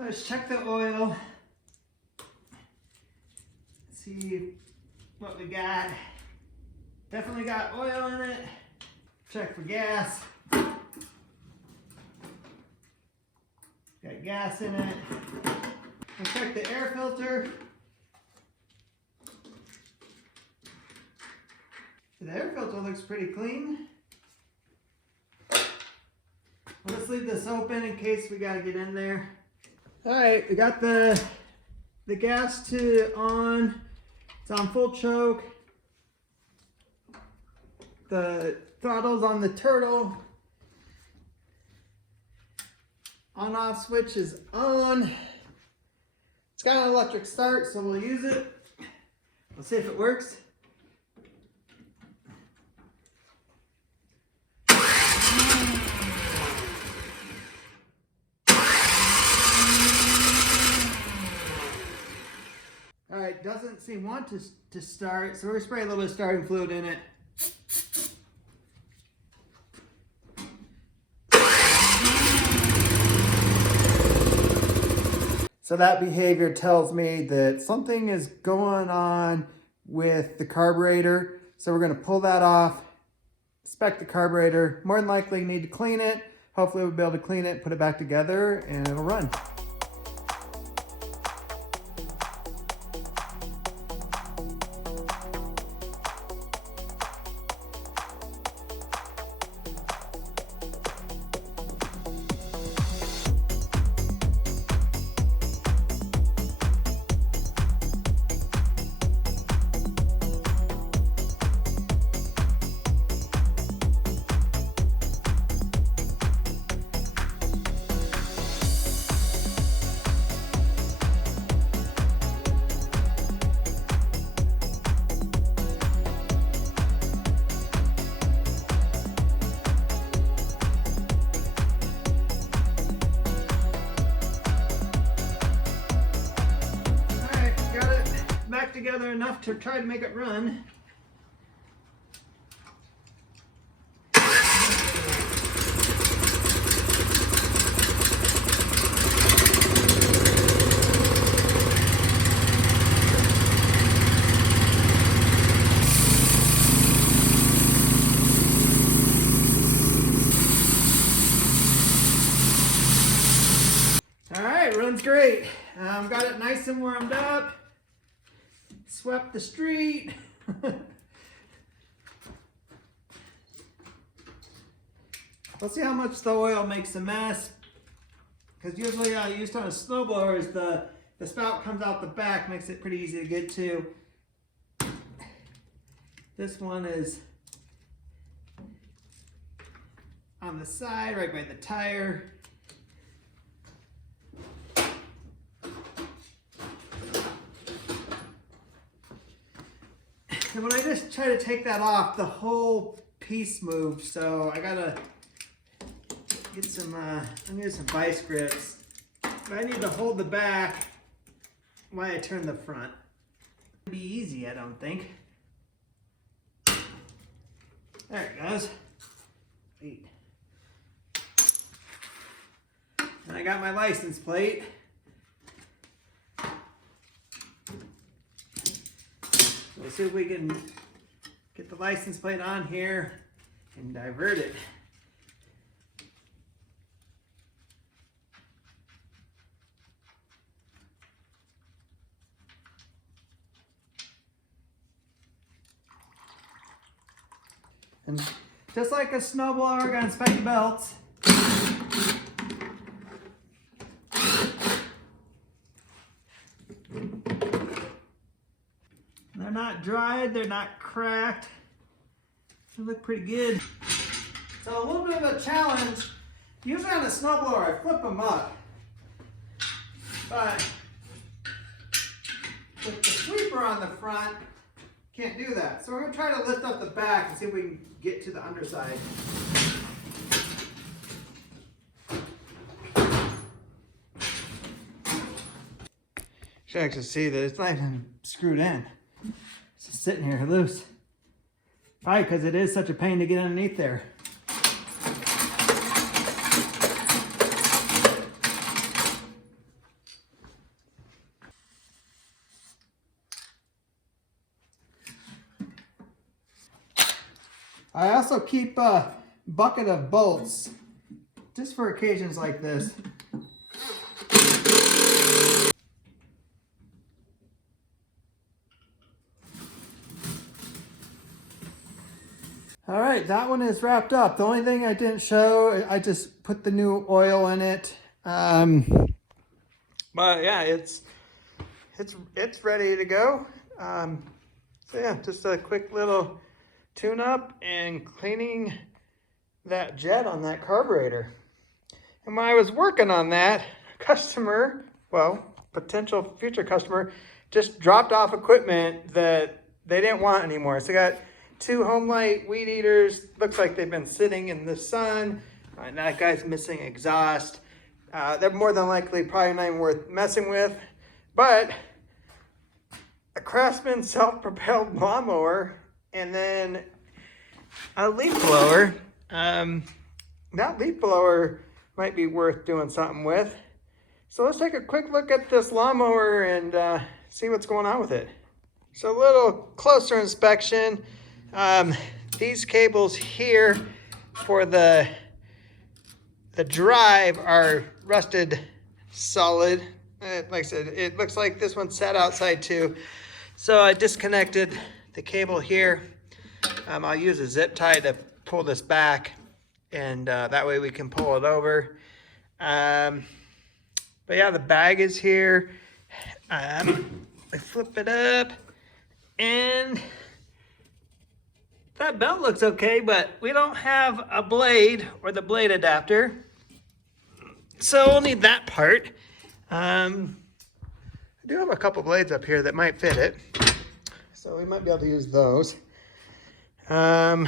Let's check the oil. See what we got. Definitely got oil in it. Check for gas. Got gas in it. We'll check the air filter. The air filter looks pretty clean. Let's leave this open in case we gotta get in there. All right, we got the gas on. It's on full choke. The throttle's on the turtle. On-off switch is on. It's got an electric start, so we'll use it. We'll see if it works. All right, doesn't seem want to start, so we're gonna spray a little bit of starting fluid in it. So that behavior tells me that something is going on with the carburetor. So we're gonna pull that off, inspect the carburetor. More than likely need to clean it. Hopefully we'll be able to clean it, put it back together, and it'll run. Together enough to try to make it run. All right, runs great. Got it nice and warmed up. Swept the street. Let's see how much the oil makes a mess. Because usually used on a snowblower is the spout comes out the back, makes it pretty easy to get to. This one is on the side, right by the tire. And when I just try to take that off, the whole piece moved. So I gotta get some, I'm gonna use some vice grips. But I need to hold the back while I turn the front. It'll be easy, I don't think. There it goes. Wait. And I got my license plate. We'll see if we can get the license plate on here and divert it. And just like a snowblower, we're gonna inspect the belts. They're not dried, they're not cracked. They look pretty good. So a little bit of a challenge. Usually on a snowblower, I flip them up. But with the sweeper on the front, can't do that. So we're gonna try to lift up the back and see if we can get to the underside. Should actually see that it's not even screwed in. It's just sitting here loose. Probably because it is such a pain to get underneath there. I also keep a bucket of bolts just for occasions like this. All right, that one is wrapped up. The only thing I didn't show, I just put the new oil in it. But yeah, it's ready to go. So yeah, just a quick little tune-up and cleaning that jet on that carburetor. And when I was working on that, customer, well, potential future customer, just dropped off equipment that they didn't want anymore. So I got 2 home light weed eaters. Looks like they've been sitting in the sun. And that guy's missing exhaust. They're more than likely probably not even worth messing with. But a Craftsman self-propelled lawnmower and then a leaf blower. That leaf blower might be worth doing something with. So let's take a quick look at this lawnmower and see what's going on with it. So a little closer inspection. These cables here for the drive are rusted solid. Like I said, it looks like this one sat outside too. So I disconnected the cable here. I'll use a zip tie to pull this back, and that way we can pull it over. But yeah, the bag is here. I flip it up, and that belt looks okay, but we don't have a blade or the blade adapter. So we'll need that part. I do have a couple blades up here that might fit it. So we might be able to use those. Oh,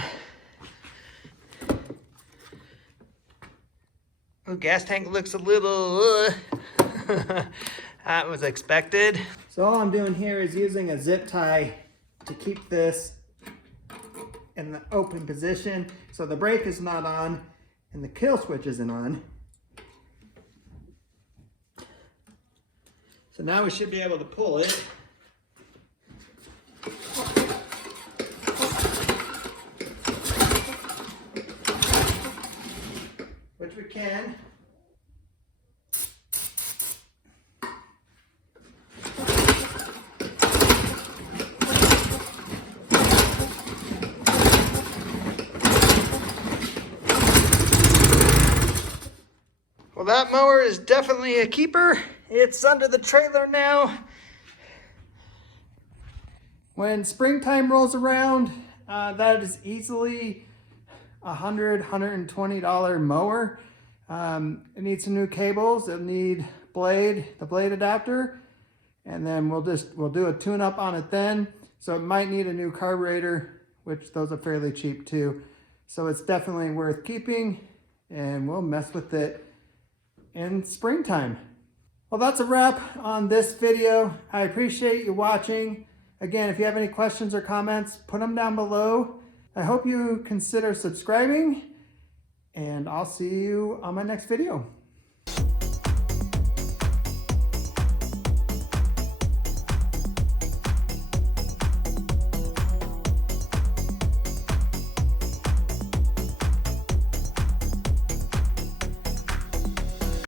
gas tank looks a little, that was expected. So all I'm doing here is using a zip tie to keep this in the open position. So the brake is not on and the kill switch isn't on. So now we should be able to pull it. Which we can. Well, that mower is definitely a keeper. It's under the trailer now. When springtime rolls around, that is easily $100, $120 mower. It needs some new cables. It'll need the blade adapter, and then we'll do a tune-up on it then. So it might need a new carburetor, which those are fairly cheap too. So it's definitely worth keeping, and we'll mess with it in springtime. Well, that's a wrap on this video. I appreciate you watching. Again, if you have any questions or comments, put them down below. I hope you consider subscribing, and I'll see you on my next video.